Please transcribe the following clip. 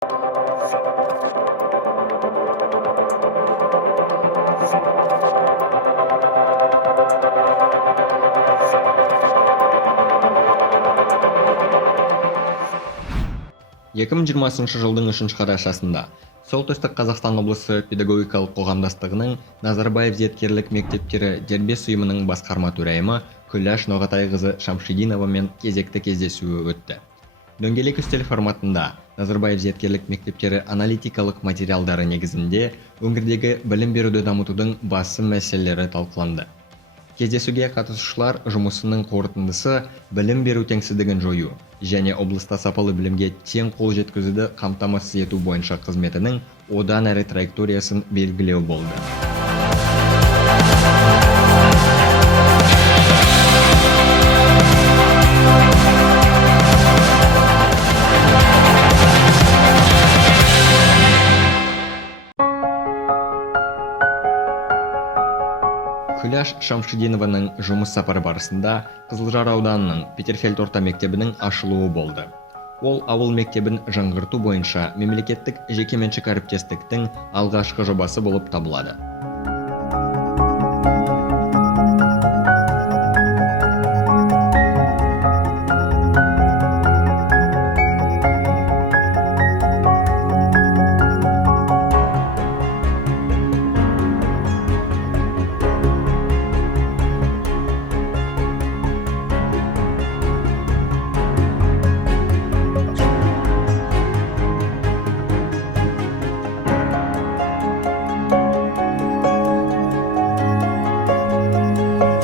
2020 жылдың 3 қарашасында Солтүстік Қазақстан облысы педагогикалық қоғамдастығының Назарбаев зияткерлік мектептері дербес ұйымының басқарма төрайымы Күләш Ноғатайқызы Шамшидиновамен кезекті кездесуі өтті. Дөңгелек үстел форматында Назарбаев зияткерлік мектептері аналитикалық материалдары негізінде өңірдегі білім беруді дамытудың басым мәселелері талқыланды. Кездесуге қатысушылар жұмысының қорытындысы білім беру теңсіздігін жою және облыста сапалы білімге тең қол жеткізуді қамтамасыз ету бойынша қызметінің одан әрі траекториясын белгілеу болды. Күләш Шамшидинованың жұмыс сапары барысында Қызылжар ауданының Петерфельд орта мектебінің ашылуы болды. Ол ауыл мектебін жаңғырту бойынша мемлекеттік жекеменшік әріптестіктің алғашқы жобасы болып табылады.